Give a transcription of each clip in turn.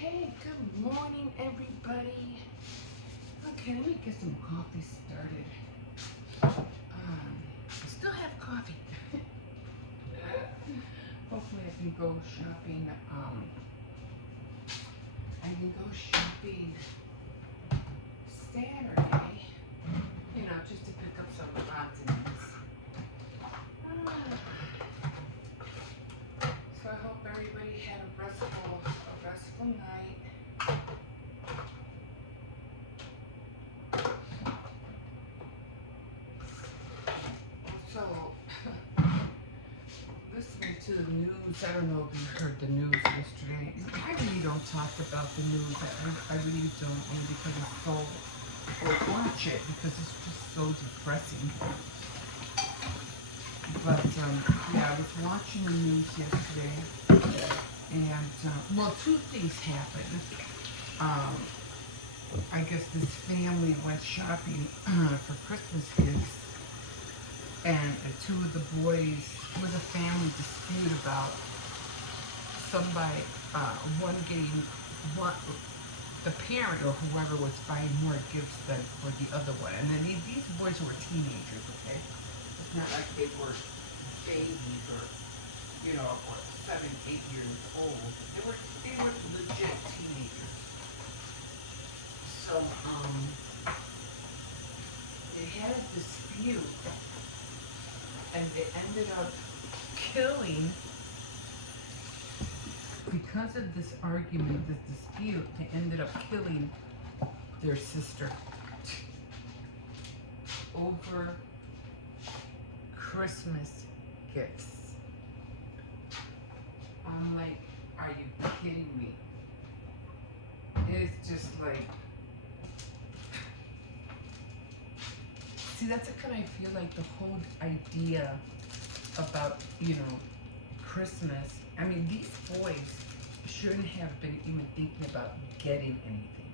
Hey, good morning, everybody. Okay, let me get some coffee started. I still have coffee. Hopefully, I can go shopping. I can go shopping Saturday. You know, just to pick up some odds and ends. So I hope everybody had a restful night. So, listening to the news, I don't know if you heard the news yesterday. I really don't talk about the news. I really don't, only because it's so, or watch it because it's just so depressing. But, yeah, I was watching the news yesterday, and, well, two things happened. I guess this family went shopping for Christmas gifts, and two of the boys, it was a family dispute about somebody, one getting, the parent or whoever was buying more gifts than for the other one. And then these boys were teenagers, okay? It's not like they were babies or, or 7, 8 years old. They were legit teenagers. So, they had a dispute, and they ended up killing, because of this argument, this dispute, they ended up killing their sister over Christmas gifts. I'm like, are you kidding me? It's just like, see, that's what kind of feel like the whole idea about, Christmas. I mean, these boys shouldn't have been even thinking about getting anything.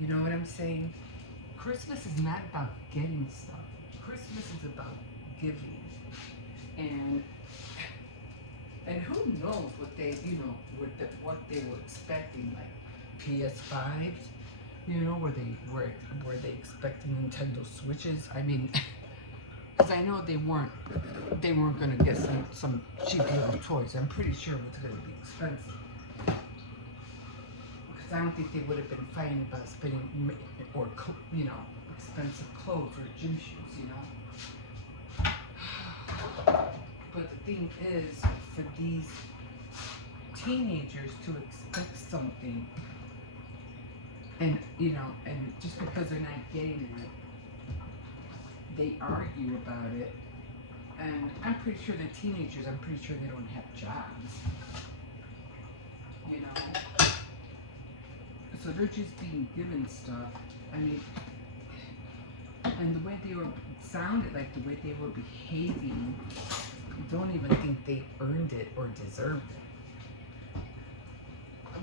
You know what I'm saying? Christmas is not about getting stuff. Christmas is about giving. And who knows what they, what they were expecting, like PS5s. Were they expecting Nintendo Switches? I mean, because I know they weren't gonna get some cheap little toys. I'm pretty sure it was gonna be expensive. Because I don't think they would have been fighting about spending or expensive clothes or gym shoes, But the thing is, for these teenagers to expect something. And, and just because they're not getting it, they argue about it. And I'm pretty sure they're teenagers. I'm pretty sure they don't have jobs. So they're just being given stuff. I mean, and the way they sounded like the way they were behaving, don't even think they earned it or deserved it.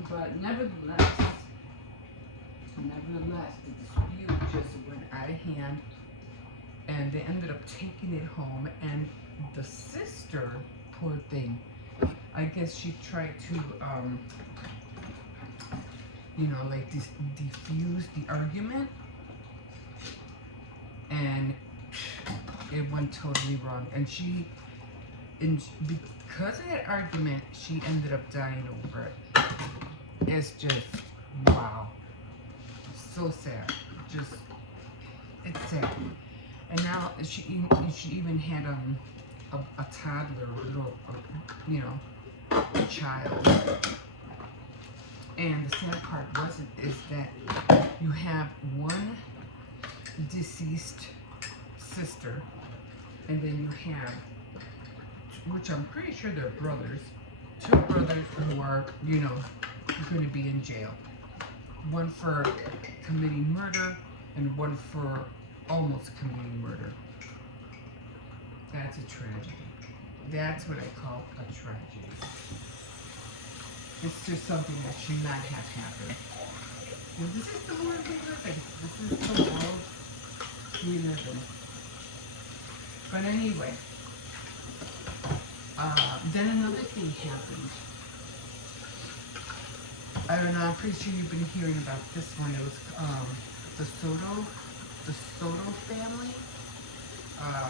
But nevertheless, the dispute just went out of hand, and they ended up taking it home. And the sister, poor thing, I guess she tried to, diffuse the argument, and it went totally wrong. And because of that argument, she ended up dying over it. It's just, wow. So sad. It's sad. And now she even had a toddler, a little, a child. And the sad part is that you have one deceased sister, and then you have, which I'm pretty sure they're brothers, 2 brothers who are, going to be in jail. One for committing murder, and one for almost committing murder. That's a tragedy. That's what I call a tragedy. It's just something that should not have happened. Well, this is the world we live in. This is the world we live in. But anyway, then another thing happened. I don't know. I'm pretty sure you've been hearing about this one. It was the Soto, the Soto family um,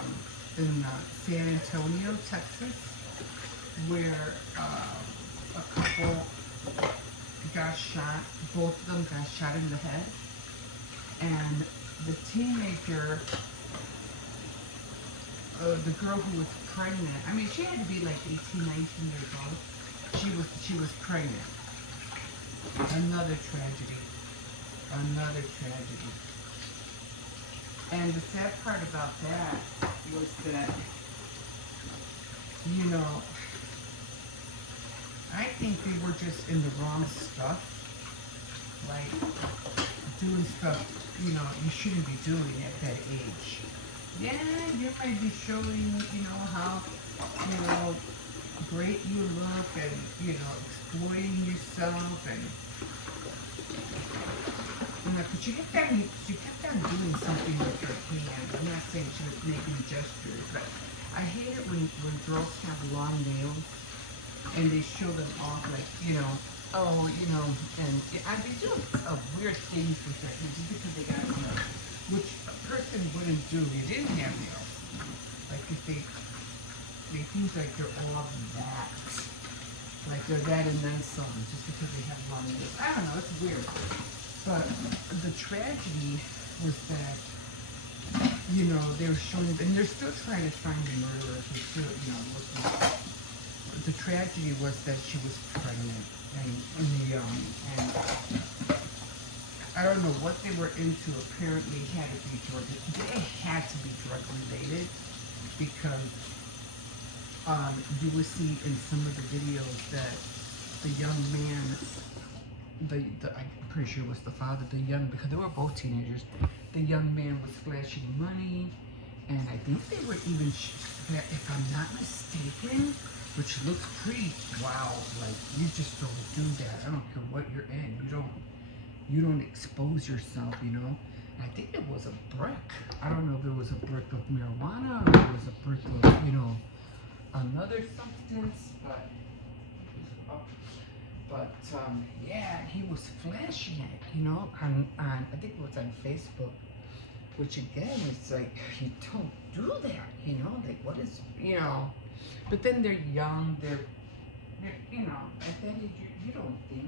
in San Antonio, Texas, where a couple got shot. Both of them got shot in the head, and the teenager, the girl who was pregnant. I mean, she had to be like 18, 19 years old. She was pregnant. Another tragedy. Another tragedy. And the sad part about that was that, you know, I think they were just in the wrong stuff. Like, doing stuff, you know, you shouldn't be doing at that age. Yeah, you might be showing, you know, how, you know, great you look and, you know, exploiting yourself and but she kept on doing something with her hand. I'm not saying she was making gestures, but I hate it when girls have long nails and they show them off like, you know, oh, you know, and they do weird things with their hands just because they got nails, which a person wouldn't do if they didn't have nails. Like if they think like they're all that. Like they're that and then some, just because they have long nails. I don't know, it's weird. But the tragedy was that, you know, they were showing, and they're still trying to find the murderer. They're still, you know, looking. The tragedy was that she was pregnant and young, and I don't know what they were into. Apparently, it had to be drug. It had to be drug related because you would see in some of the videos that the young man. I'm pretty sure it was the father, because they were both teenagers. The young man was flashing money, and I think they were even, if I'm not mistaken, which looks pretty wild. Like you just don't do that. I don't care what you're in. You don't expose yourself. You know. I think it was a brick. I don't know if it was a brick of marijuana or it was a brick of, you know, another substance, but. But yeah, he was flashing it, you know, on I think it was on Facebook, which again is like, you don't do that, you know, like what is, you know, but then they're young, they're you know, at that age you don't think,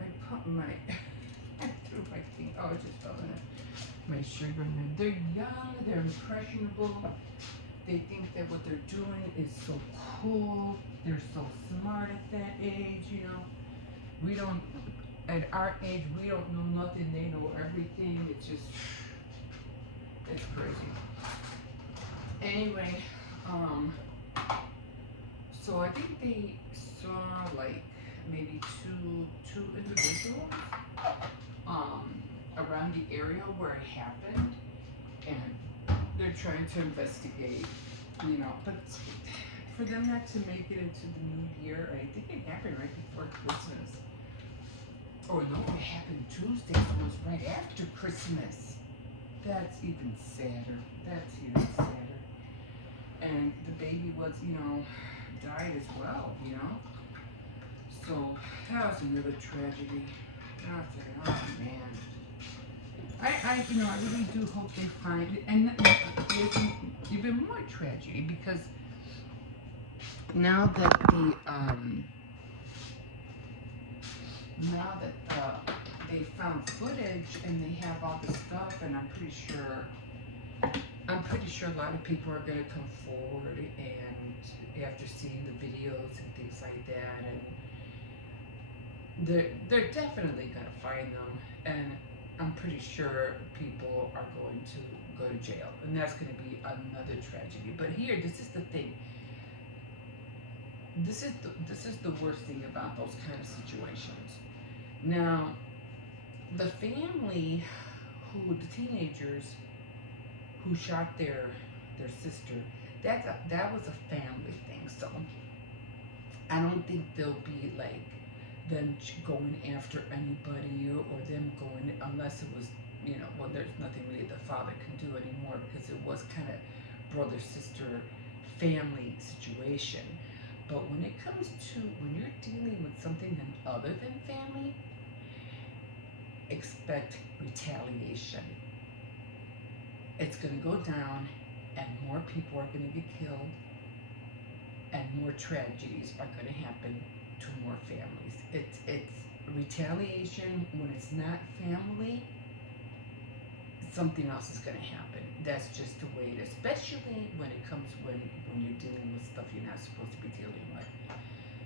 I put my, I threw my thing, oh, it just fell in it, my sugar in there. They're young, they're impressionable. They think that what they're doing is so cool. They're so smart at that age, you know. We don't, at our age, we don't know nothing. They know everything. It's just, it's crazy. Anyway, so I think they saw like maybe two individuals around the area where it happened, and they're trying to investigate, you know, but for them not to make it into the new year, I think it happened right before Christmas. Or no, it happened Tuesday, so it was right after Christmas. That's even sadder. That's even sadder. And the baby was, you know, died as well, you know. So that was another tragedy. And I was like, oh man. I really do hope they find it. And there's even more tragedy because now that they found footage and they have all the stuff, and I'm pretty sure a lot of people are going to come forward and after seeing the videos and things like that, and they're definitely going to find them, and I'm pretty sure people are going to go to jail, and that's going to be another tragedy. But here, this is the thing. This is the worst thing about those kind of situations. Now, the family, the teenagers who shot their sister, that was a family thing. So I don't think they'll be like them going after anybody or them going, unless it was, you know, well, there's nothing really the father can do anymore because it was kind of brother sister family situation. But when it comes to when you're dealing with something other than family, expect retaliation. It's going to go down, and more people are going to get killed, and more tragedies are going to happen to more families. It's retaliation when it's not family. Something else is going to happen. That's just the way it is, especially when it comes when you're dealing with stuff you're not supposed to be dealing with.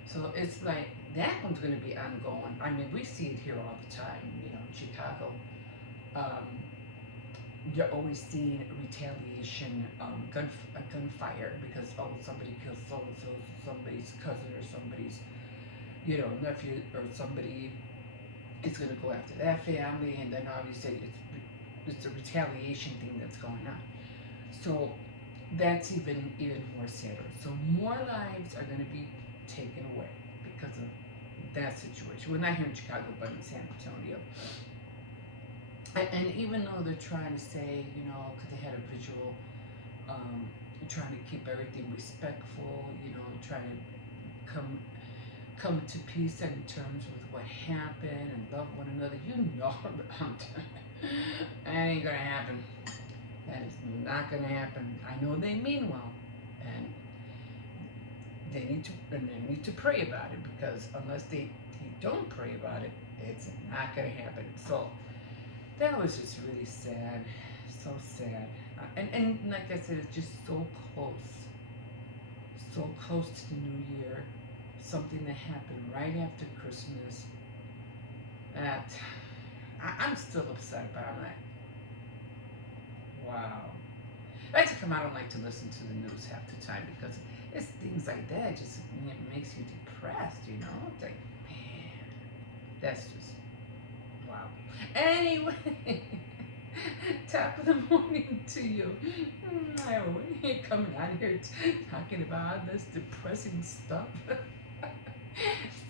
So it's like that one's going to be ongoing. I mean, we see it here all the time. You know, in Chicago, um, you're always seeing retaliation, gunfire because somebody kills so and so, somebody's cousin or somebody's nephew or somebody is going to go after that family, and then obviously it's a retaliation thing that's going on. So that's even more sadder. So more lives are going to be taken away because of that situation. We're not here in Chicago, but in San Antonio. And even though they're trying to say, because they had a visual, trying to keep everything respectful, trying to come to peace and terms with what happened and love one another, that ain't gonna happen. That is not gonna happen. I know they mean well, and they need to pray about it, because unless they don't pray about it, it's not gonna happen. So that was just really sad, so sad. And like I said, it's just so close to the New Year. Something that happened right after Christmas. That I'm still upset about. I'm like, wow. I like to come out and like to listen to the news half the time, because it's things like that. Just it makes you depressed, It's like, man, that's just wow. Anyway, top of the morning to you. I ain't coming out here talking about all this depressing stuff.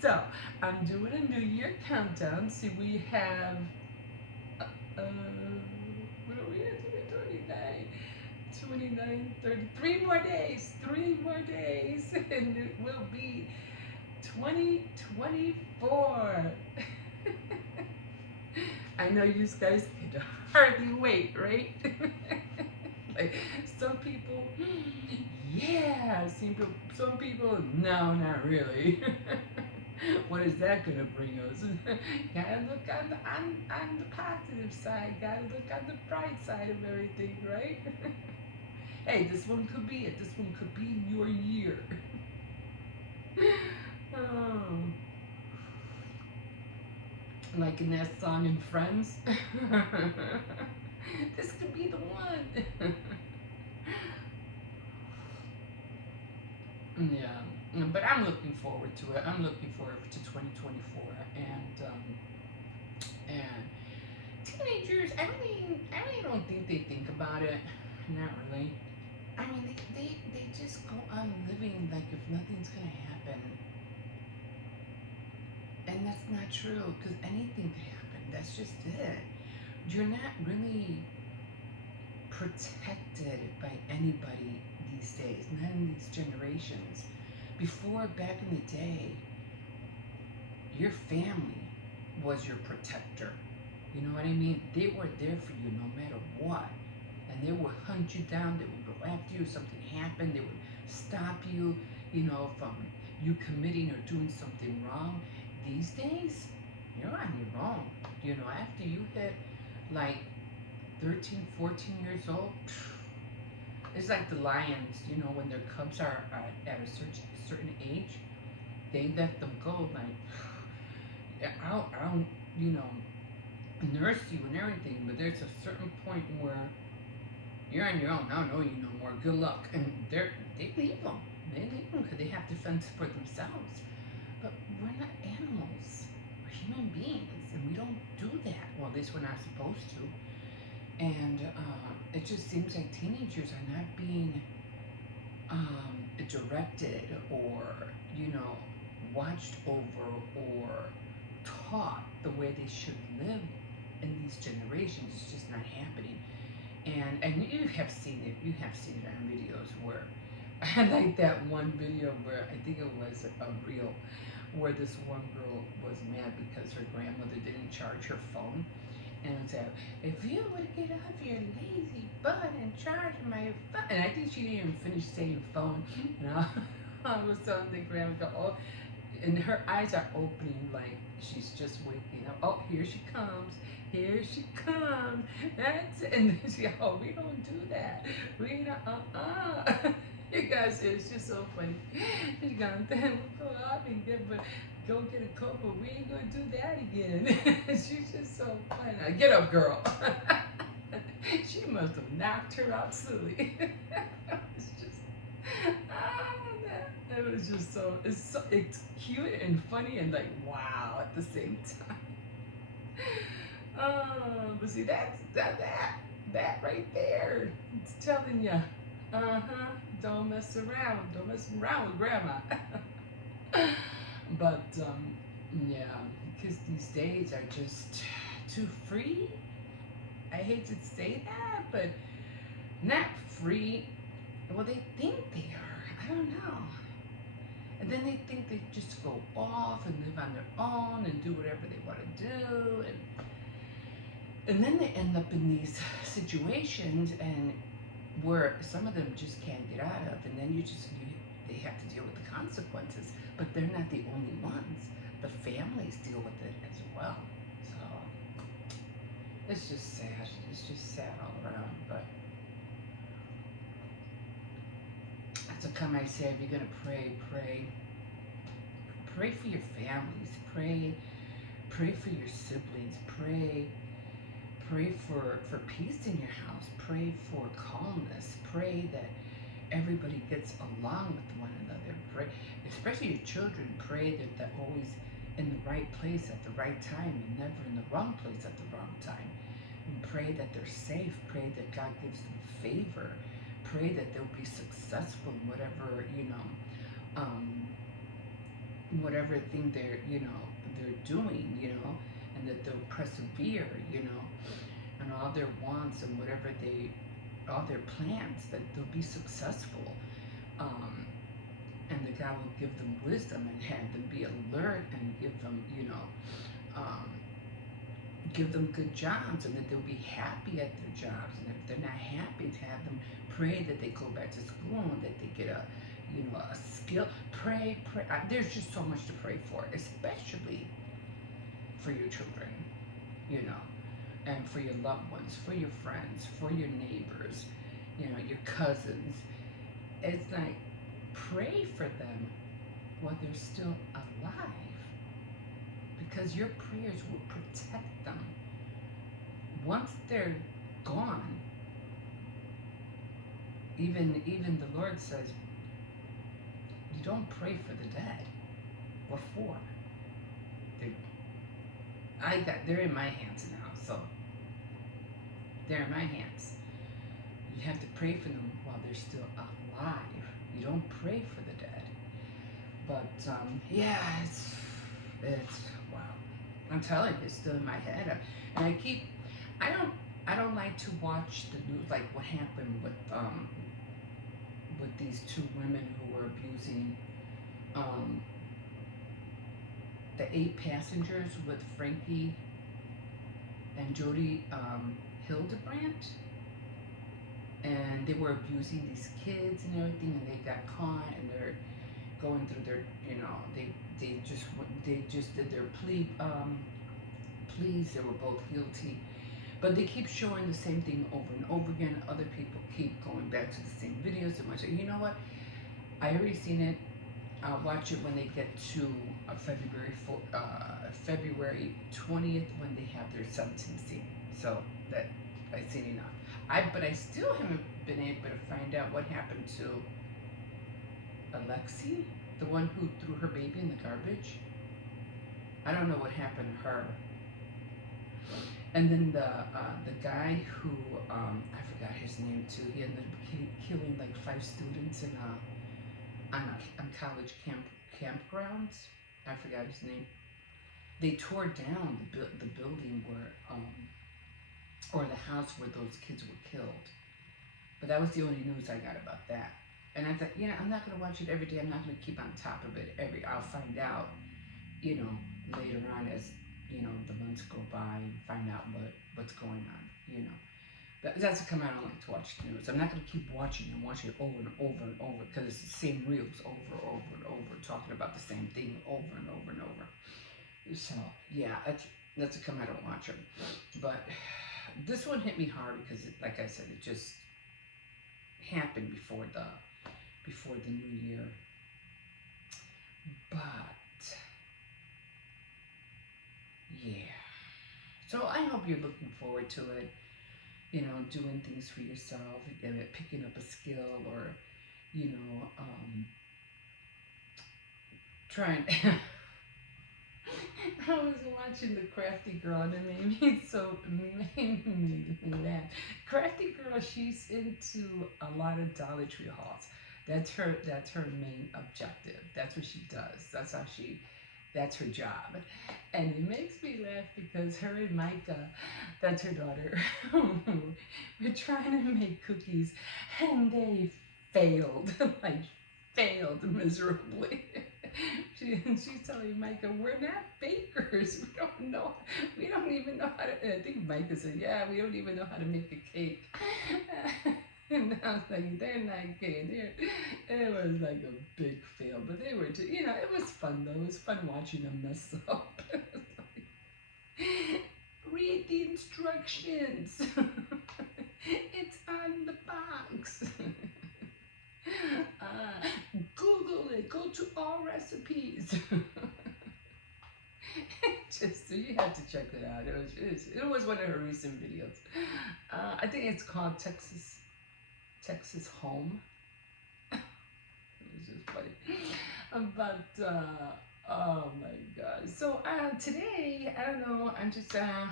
So, I'm doing a New Year countdown. See, we have, what are we at? 29, 30, 3 more days, and it will be 2024. I know you guys can hardly wait, right? Like some people, yeah. Some people, no, not really. What is that gonna bring us? Gotta look on the positive side. Gotta look on the bright side of everything, right? Hey, this one could be it. This one could be your year. Oh. Like in that song in Friends. This could be the one. Yeah, but I'm looking forward to it. I'm looking forward to 2024, and teenagers. I really don't think they think about it. Not really. I mean, they just go on living like if nothing's gonna happen, and that's not true, because anything can happen. That's just it. You're not really protected by anybody these days, not in these generations. Before, back in the day, your family was your protector. You know what I mean? They were there for you no matter what. And they would hunt you down, they would go after you if something happened, they would stop you, from you committing or doing something wrong. These days, you're on your own. After you hit like 13, 14 years old, it's like the lions, when their cubs are at a certain age, they let them go. Like, I'll nurse you and everything, but there's a certain point where you're on your own. I don't know you no more. Good luck. And they leave them. They leave them because they have to fend for themselves. But we're not animals. We're human beings, and we don't do that. Well, at least we're not supposed to. And it just seems like teenagers are not being directed or, watched over or taught the way they should live in these generations. It's just not happening. And you have seen it. You have seen it on videos where I like that one video where I think it was a reel where this one girl was mad because her grandmother didn't charge her phone and said, if you would get off your lazy butt and charge my phone. And I think she didn't even finish saying phone. You know, all of a sudden the grandma go, oh, and her eyes are opening like she's just waking up. Oh, here she comes. Here she comes. That's it. And then she, oh, we don't do that. We don't, You guys, it's just so funny. She's going, then we'll go out and go get a coke, but we ain't gonna do that again. She's just so funny. Now, get up, girl. She must have knocked her out silly. It's just, ah, it was just it's cute and funny and like wow at the same time. But see that right there, it's telling you, don't mess around, with grandma. But yeah, because these days are just too free. I hate to say that, but not free. Well, they think they are. I don't know. And then they think they just go off and live on their own and do whatever they want to do. And then they end up in these situations and where some of them just can't get out of. And then they have to deal with the consequences. But they're not the only ones. The families deal with it as well. So it's just sad. It's just sad all around. But so come I say, if you're gonna pray for your families, pray for your siblings, pray for peace in your house, pray for calmness, pray that everybody gets along with one another, pray, especially your children, pray that they're always in the right place at the right time and never in the wrong place at the wrong time. And pray that they're safe, pray that God gives them favor, pray that they'll be successful in whatever, whatever thing they're doing, and that they'll persevere, and all their wants and all their plans, that they'll be successful, and that God will give them wisdom and have them be alert and give them, give them good jobs, and that they'll be happy at their jobs. And if they're not happy, to have them pray that they go back to school and that they get a skill. Pray. There's just so much to pray for, especially for your children, and for your loved ones, for your friends, for your neighbors, your cousins. It's like, pray for them while they're still alive, because your prayers will protect them. Once they're gone, even the Lord says, you don't pray for the dead. What for? They're in my hands now, so they're in my hands. You have to pray for them while they're still alive. You don't pray for the dead. But yeah, it's wow. I'm telling you, it's still in my head. And I don't like to watch the news, like what happened with these two women who were abusing the 8 passengers with Frankie and Jody Hildebrandt, and they were abusing these kids and everything, and they got caught, and they're going through their, they just did their pleas. They were both guilty, but they keep showing the same thing over and over again. Other people keep going back to the same videos and much. You know what? I already seen it. I'll watch it when they get to February 20th, when they have their 17th scene. So that I've seen enough. But I still haven't been able to find out what happened to Alexi, the one who threw her baby in the garbage. I don't know what happened to her. And then the guy who I forgot his name too. He ended up killing like 5 students on college campgrounds. I forgot his name. They tore down the building where or the house where those kids were killed. But that was the only news I got about that. And I thought, I'm not gonna watch it every day. I'm not gonna keep on top of it I'll find out, later on as the months go by and find out what's going on. That's a command I like to watch the news. I'm not going to keep watching and watching it over and over and over because it's the same reels over and over and over, talking about the same thing over and over and over. So, yeah, that's a command I don't watch it. But this one hit me hard because, like I said, it just happened before the new year. But, yeah. So I hope you're looking forward to it. Doing things for yourself, picking up a skill, or, trying. I was watching the Crafty Girl and it made me laugh. Crafty Girl, she's into a lot of Dollar Tree hauls. That's her main objective. That's what she does. That's her job. And it makes me laugh because her and Micah, that's her daughter, were trying to make cookies and they failed, failed miserably. She's telling Micah, we're not bakers. We don't even know how to, I think Micah said, yeah, we don't even know how to make a cake. And I was like, they're not gay. It was like a big fail, but they were, it was fun though. It was fun watching them mess up. Read the instructions. It's on the box. Google it. Go to all recipes. So you have to check that out. It was one of her recent videos. I think it's called Texas Home. It was just funny. But oh my god. So today, I don't know. I'm just I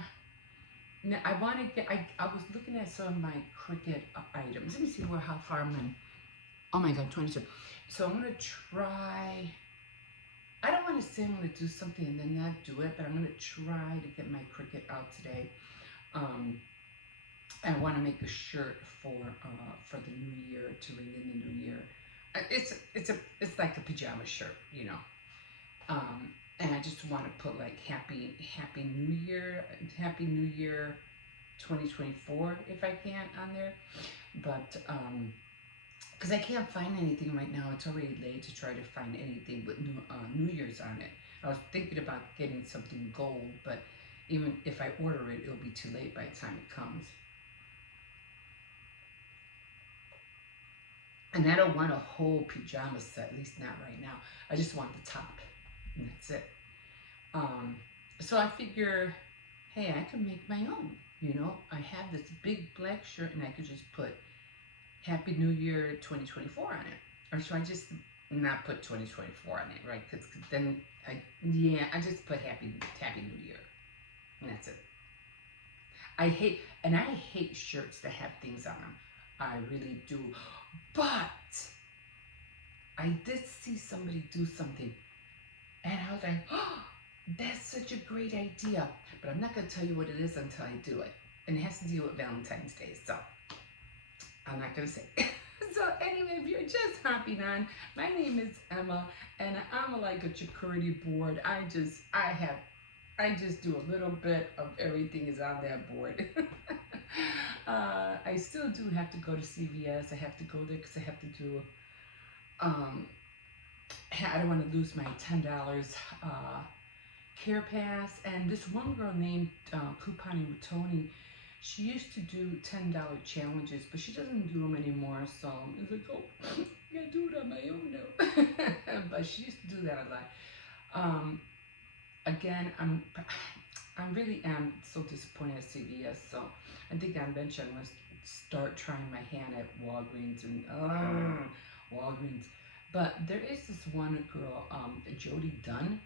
want to get. I was looking at some of my Cricut items. Let me see how far I'm in. Oh my god, 22. So I'm gonna try. I don't want to say I'm gonna do something and then not do it, but I'm gonna try to get my Cricut out today. I want to make a shirt for the new year, to ring in the new year. It's like a pajama shirt, and I just want to put like Happy New Year 2024 if I can on there, but because I can't find anything right now. It's already late to try to find anything with New Year's on it. I was thinking about getting something gold, but even if I order it, it'll be too late by the time it comes. And I don't want a whole pajama set, at least not right now. I just want the top, and that's it. So I figure, hey, I could make my own. I have this big black shirt, and I could just put Happy New Year 2024 on it. Or should I just not put 2024 on it, right? Because then, I just put Happy New Year, and that's it. I hate shirts that have things on them. I really do. But I did see somebody do something, and I was like, oh, that's such a great idea. But I'm not going to tell you what it is until I do it. And it has to deal with Valentine's Day, so I'm not going to say. So anyway, if you're just hopping on, my name is Emma, and I'm like a charcuterie board. I just do a little bit of everything is on that board. I still do have to go to CVS. I have to go there because I have to do, I don't want to lose my $10 Care Pass. And this one girl named Couponing with Tony, she used to do $10 challenges, but she doesn't do them anymore. So it's like, oh, I gotta do it on my own now. But she used to do that a lot. Again, I really am so disappointed at CVS. So I think I mentioned I'm gonna start trying my hand at Walgreens and Walgreens. But there is this one girl, Jody Dunn,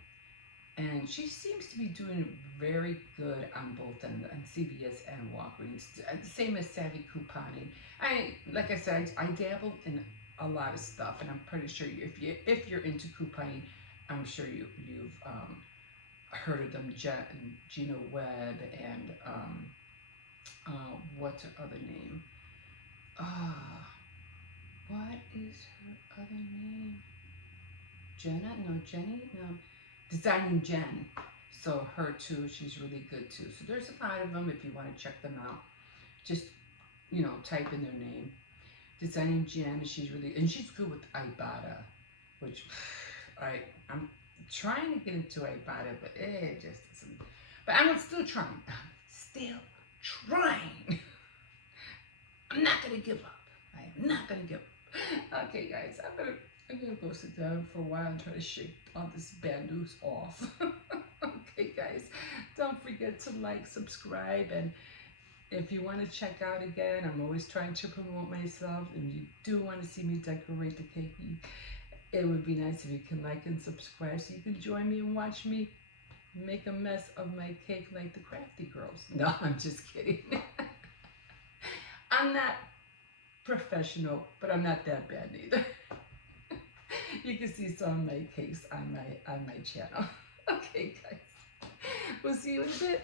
and she seems to be doing very good on both on CVS and Walgreens. Same as Savvy Couponing. Like I said, I dabble in a lot of stuff, and I'm pretty sure if you're into couponing, I'm sure you've heard of them, Gina Webb, and what's her other name? What is her other name? Jenna? No, Jenny? No. Designing Jen. So her too, she's really good too. So there's a lot of them if you want to check them out. Just, type in their name. Designing Jen, she's really, and she's good with Ibotta, which I'm trying to get into Ibotta, but it just doesn't. But I'm still trying. Still trying. I'm not gonna give up. I'm not gonna give up. Okay, guys, I'm gonna go sit down for a while and try to shake all this bad news off. Okay, guys, don't forget to like, subscribe, and if you want to check out again, I'm always trying to promote myself. And you do want to see me decorate the cake, it would be nice if you can like and subscribe so you can join me and watch me make a mess of my cake like the crafty girls. No, I'm just kidding. I'm not professional, but I'm not that bad either. You can see some of my cakes on my channel. Okay, guys. We'll see you in a bit.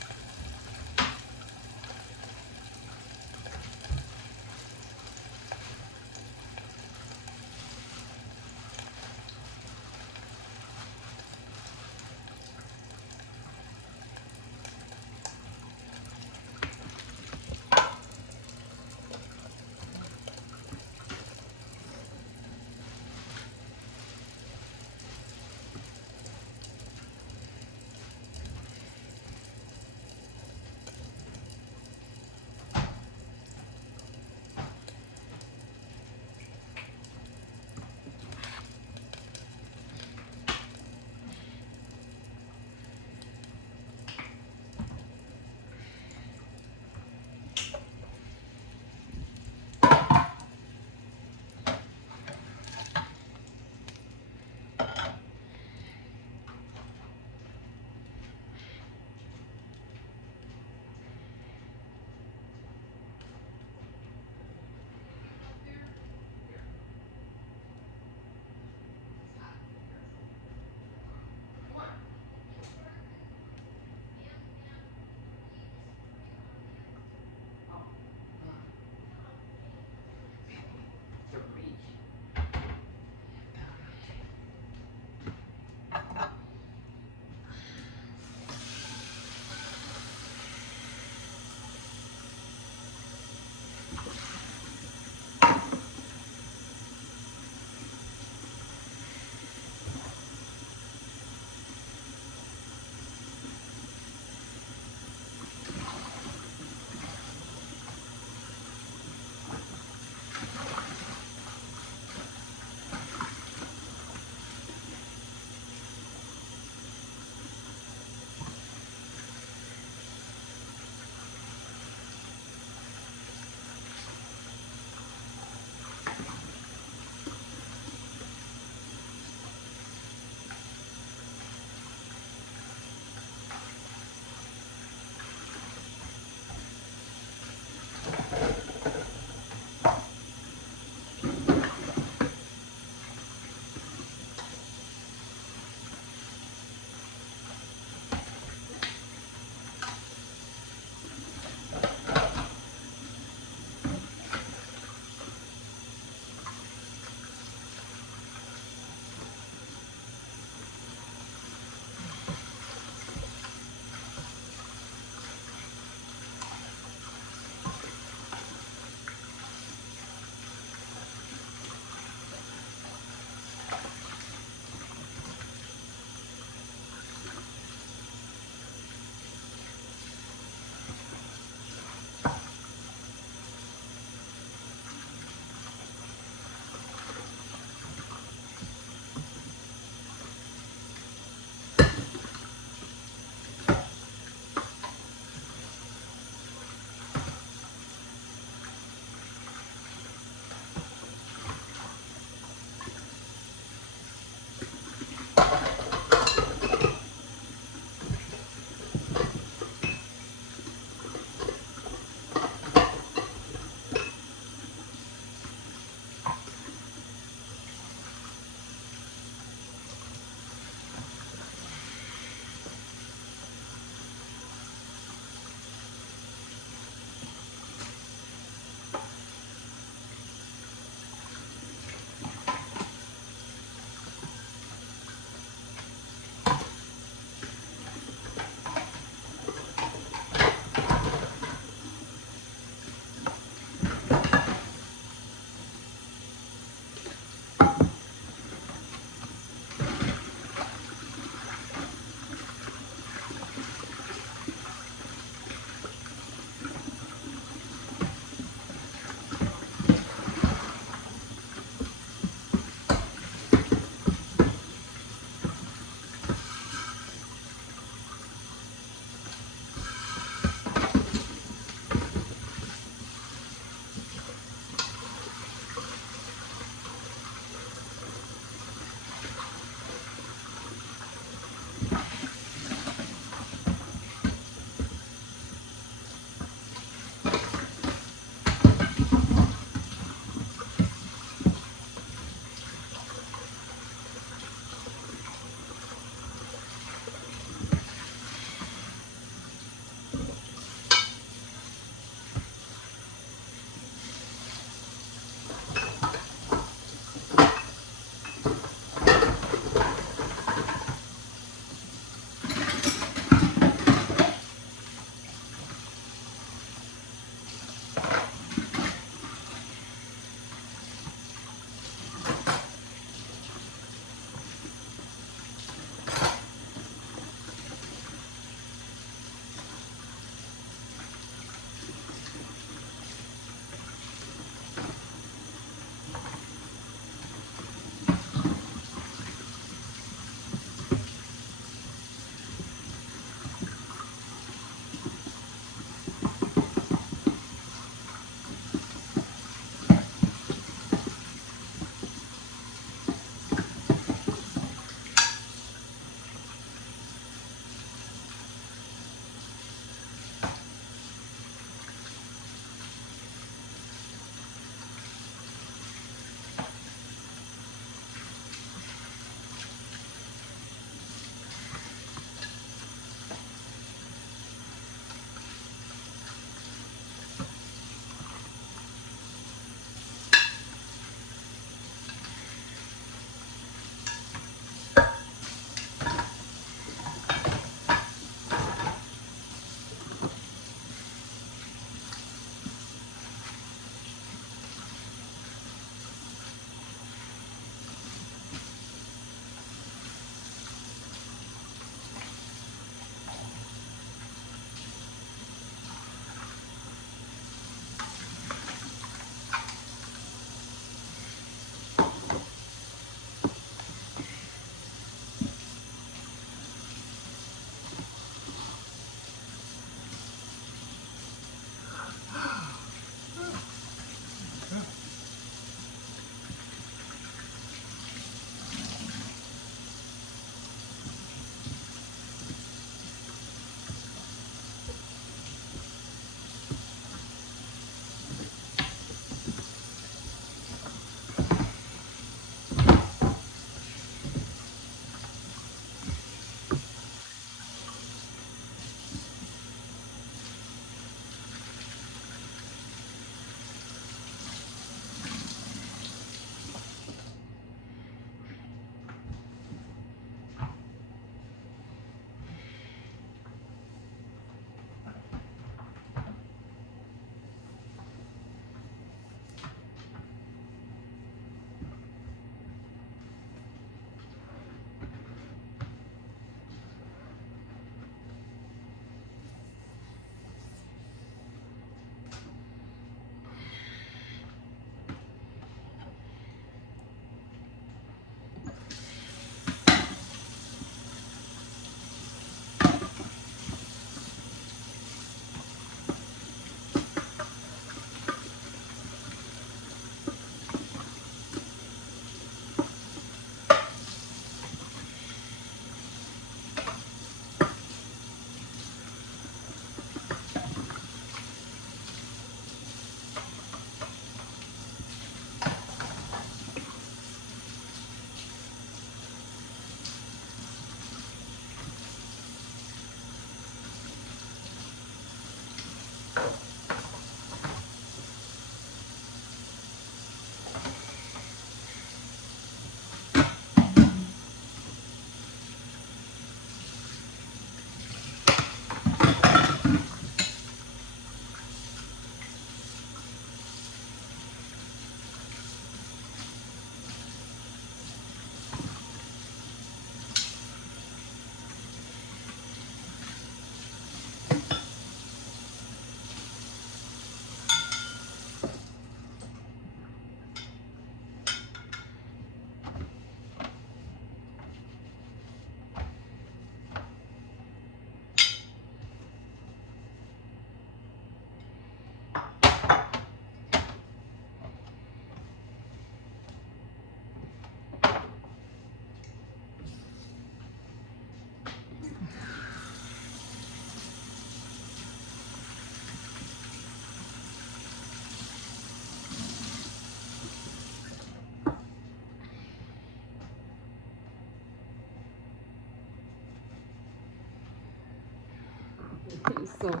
So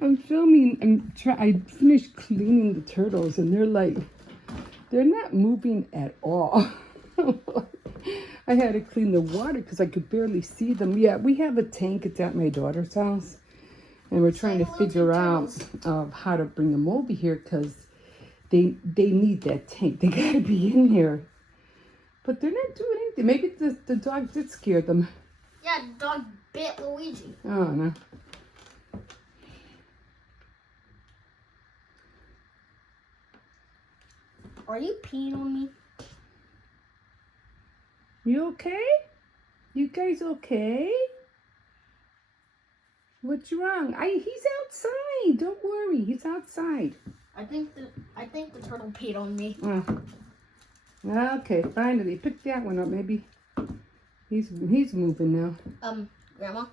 I'm filming. I finished cleaning the turtles, and they're not moving at all. I had to clean the water because I could barely see them. Yeah, we have a tank. It's at my daughter's house, and we're trying to figure out how to bring them over here because they need that tank. They gotta be in here, but they're not doing anything. Maybe the dog did scare them. Yeah, the dog bit Luigi. Oh no. Are you peeing on me? You okay? You guys okay? What's wrong? He's outside. Don't worry, he's outside. I think the turtle peed on me. Oh. Okay, finally pick that one up. Maybe he's moving now. Grandma.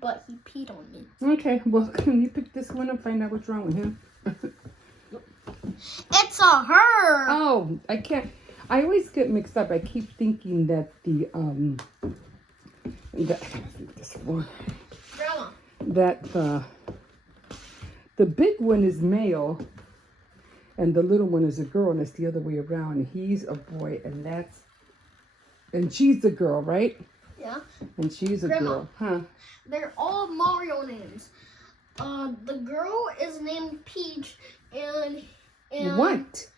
But he peed on me. Okay, well, can you pick this one up? Find out what's wrong with him. It's a her. Oh, I can't. I always get mixed up. I keep thinking that this one. Grandma. That the big one is male and the little one is a girl, and it's the other way around. He's a boy and she's a girl, right? Yeah. And she's a Grandma, girl, huh? They're all Mario names. The girl is named Peach, and What?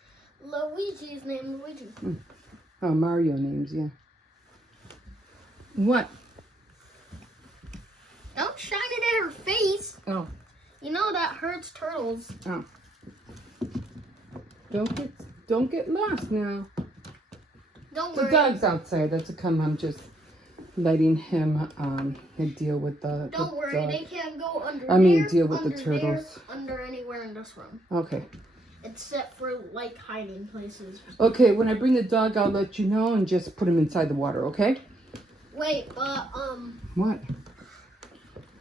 Luigi is named Luigi. Oh, Mario names, yeah. What? Don't shine it at her face. Oh. You know that hurts turtles. Oh. Don't get lost now. Don't The worry. dog's outside. That's a come. I'm just letting him deal with the Don't worry, dog. they can't go under deal with the turtles. Under anywhere in this room. Okay. Except for, like, hiding places. Okay, when I bring the dog, I'll let you know and just put him inside the water, okay? Wait, but, What?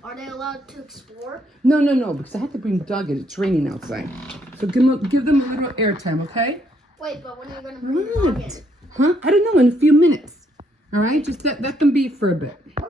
are they allowed to explore? No, because I have to bring the dog in. It's raining outside. So give them a little airtime, okay? Wait, but when are you going to bring the dog in? Huh? I don't know, in a few minutes. All right? Just let them be for a bit.